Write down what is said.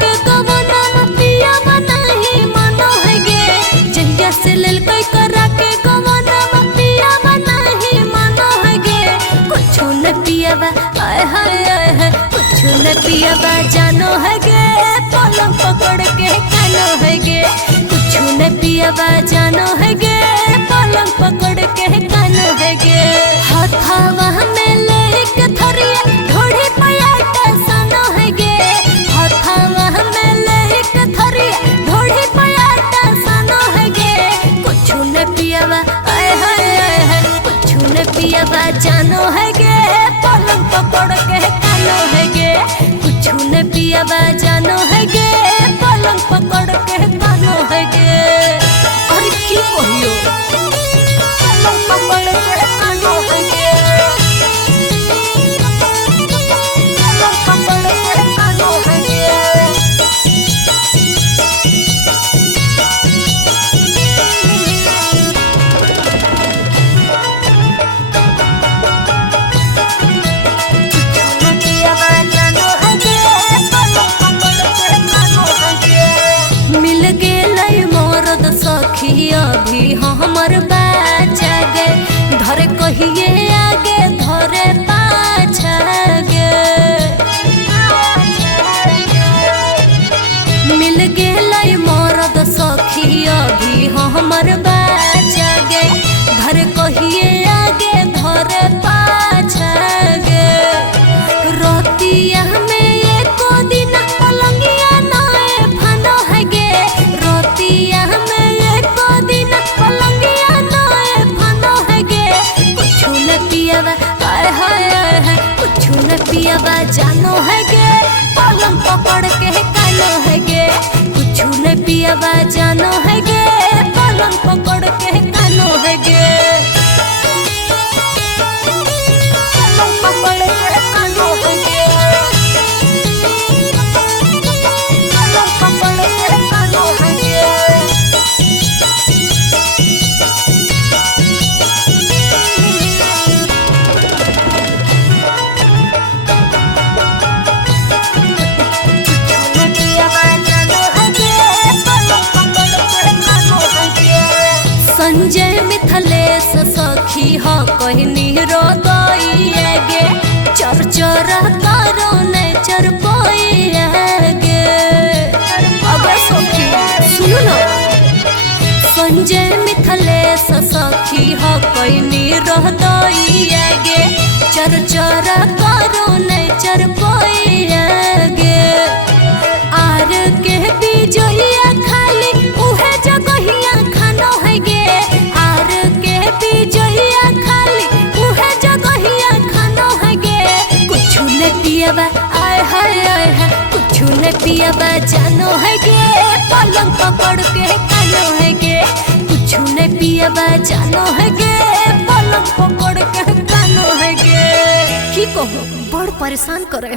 के गवना पिया बनाही मानो है गे जहिया से लेल कई करा के गवना पिया बनाही मानो है गे कुछ न पियावा आय हाय कुछ न पियावा जानो है गे पलंग पकड़ के कानो है गे कुछ न पियावा जानो है गे पलंग पकड़ के कानो है गे हथावा में लेके थरिया ढोड़ी पयाटा सानो है गे हथावा में लेके थरिया ढोड़ी पयाटा सानो है गे कुछ न पियावा आय हाय कुछ न पियावा जानो है गे पलंग पकड़ के कानो है गे कुछ न पियावा जानो है गे पलंग पकड़ के कानो है गे अरे की कहियो पलंग पकड़ के कानो है गे पलंग पकड़ के कानो है गे मिल गेलै मोरद सखी अभी हमर बाचा गे धर कहिए आगे धरे पाछा गे मिल गेलै मोरद सखी अभी हमर बाचा गे धर कहिए आगे धरे पाछा गे रोतिया में एको दिन पलंगिया नए फनो है गे रोतिया में एको दिन पलंगिया नए फनो है गे कुछ न पियावा आय हाय कुछ न पियावा जानो है गे पलंग पकड़ के कानो है गे कुछ न पियावा जानो है गे पलंग पकड़ के कानो है गे पलंग पकड़ के कानो है गे पलंग पकड़ के कानो है गे संजय मिथलेश सखी ह कहनी रोदइए गे चर चर करो ने चर पोइए गे अबे सखी सुनो ना संजय मिथलेश सखी ह कहनी रोदइए गे चर चर करो ने चर पोइए गे आर के बिजोइया खाली उहे जगहिया खानो है गे आर के बिजोइया खाली उहे जगहिया खानो है गे कुछ न पियावा आय हाय कुछ न पियावा जानो है गे पलंग पकड़ के कानो है गे कुछ न पियावा जानो है गे पलंग पकड़ के कानो है गे की कहूँ बड़ परेशान करे।